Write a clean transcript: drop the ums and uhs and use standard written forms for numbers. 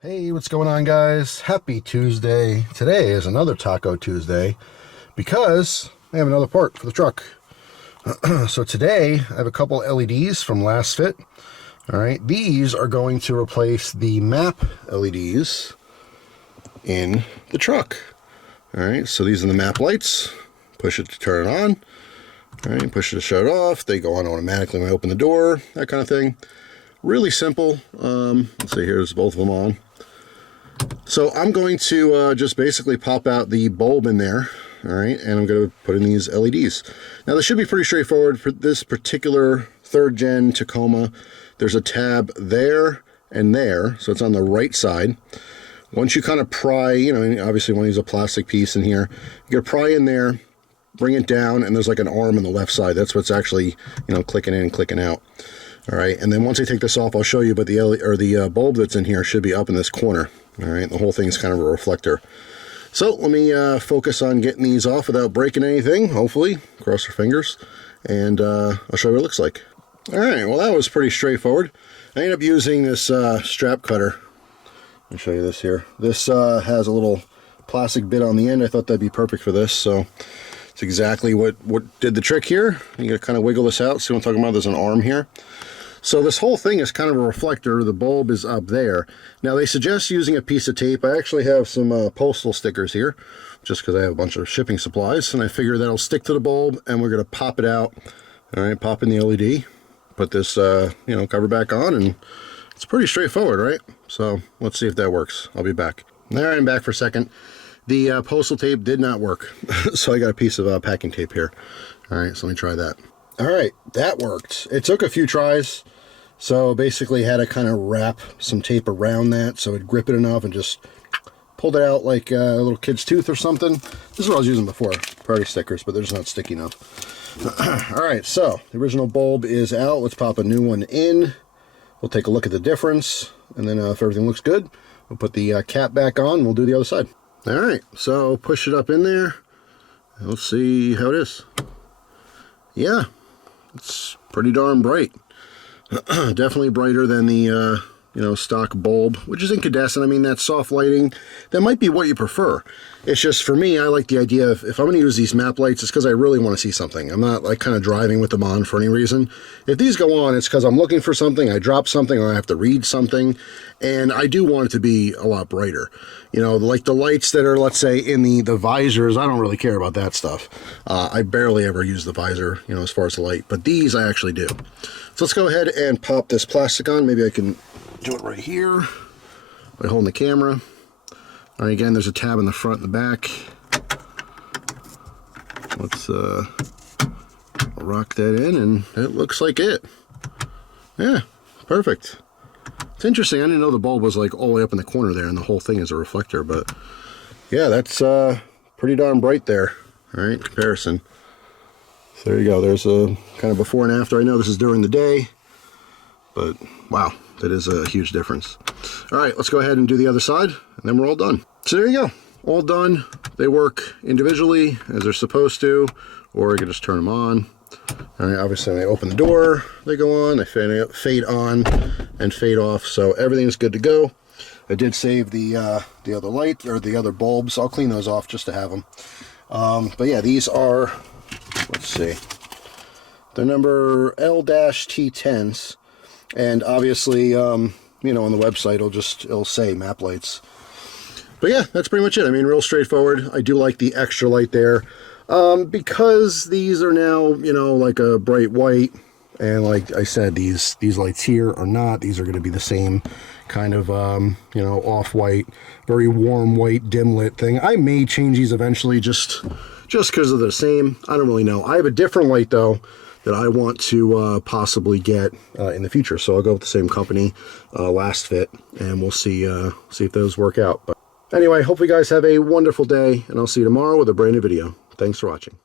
Hey, what's going on, guys? Happy Tuesday. Today is another Taco Tuesday because I have another part for the truck. So today I have a couple LEDs from Lasfit. All right, these are going to replace the map LEDs in the truck. All right, so these are the map lights. Push it to turn it on. All right, push it to shut it off. They go on automatically when I open the door, that kind of thing. Really simple. Let's see, here's both of them on. So I'm going to just basically pop out the bulb in there, all right, and I'm going to put in these LEDs. Now this should be pretty straightforward. For this particular 3rd gen Tacoma, there's a tab there and there, so it's on the right side. Once you kind of pry, you know, obviously you want to use a plastic piece in here, you got to pry in there, bring it down, and there's like an arm on the left side. That's what's actually, you know, clicking in and clicking out. All right, and then once I take this off, I'll show you, but the bulb that's in here should be up in this corner. All right, the whole thing's kind of a reflector. So let me focus on getting these off without breaking anything, hopefully. Cross your fingers. And I'll show you what it looks like. All right, well, that was pretty straightforward. I ended up using this strap cutter. Let me show you this here. This has a little plastic bit on the end. I thought that'd be perfect for this, so it's exactly what did the trick here. You gotta kind of wiggle this out. See what I'm talking about? There's an arm here. So this whole thing is kind of a reflector. The bulb is up there. Now they suggest using a piece of tape. I actually have some postal stickers here, just because I have a bunch of shipping supplies, and I figure that'll stick to the bulb, and we're going to pop it out. All right, pop in the LED, put this you know, cover back on, and it's pretty straightforward, right? So let's see if that works. I'll be back. All right, I'm back for a second. The postal tape did not work, so I got a piece of packing tape here. All right, so let me try that. All right, that worked. It took a few tries, so basically had to kind of wrap some tape around that so it'd grip it enough and just pulled it out like a little kid's tooth or something. This is what I was using before, party stickers, but they're just not sticky enough. All right, so the original bulb is out. Let's pop a new one in. We'll take a look at the difference, and then if everything looks good, we'll put the cap back on and we'll do the other side. All right, so push it up in there. Let's see how it is. Yeah. It's pretty darn bright. Definitely brighter than the you know, stock bulb, which is incandescent. I mean, that soft lighting, that might be what you prefer. It's just, for me, I like the idea of, if I'm going to use these map lights, it's because I really want to see something. I'm not like kind of driving with them on for any reason. If these go on, it's because I'm looking for something, I drop something, or I have to read something, and I do want it to be a lot brighter. You know, like the lights that are, let's say, in the visors, I don't really care about that stuff. I barely ever use the visor, you know, as far as the light, but these I actually do. So let's go ahead and pop this plastic on. Maybe I can do it right here by holding the camera. All right, again, there's a tab in the front and the back. Let's rock that in, and it looks like it. Yeah, perfect. It's interesting. I didn't know the bulb was like all the way up in the corner there, and the whole thing is a reflector, but yeah, that's pretty darn bright there. All right, comparison. So there you go. There's a kind of before and after. I know this is during the day, but wow, that is a huge difference. All right, let's go ahead and do the other side, and then we're all done. So there you go, all done. They work individually as they're supposed to, or you can just turn them on. All right, obviously when I open the door, they go on, they fade on and fade off, so everything's good to go. I did save the other light, or the other bulbs. I'll clean those off just to have them. But yeah, these are, let's see, they're number L-T10s, and obviously, you know, on the website, it'll say map lights. But yeah, that's pretty much it. I mean, real straightforward. I do like the extra light there, because these are now, you know, like a bright white, and like I said, these lights here are not. These are going to be the same kind of, you know, off-white, very warm white, dim lit thing. I may change these eventually, just because of the same. I don't really know. I have a different light though that I want to possibly get in the future, so I'll go with the same company, Lasfit, and we'll see if those work out. But anyway, hope you guys have a wonderful day, and I'll see you tomorrow with a brand new video. Thanks for watching.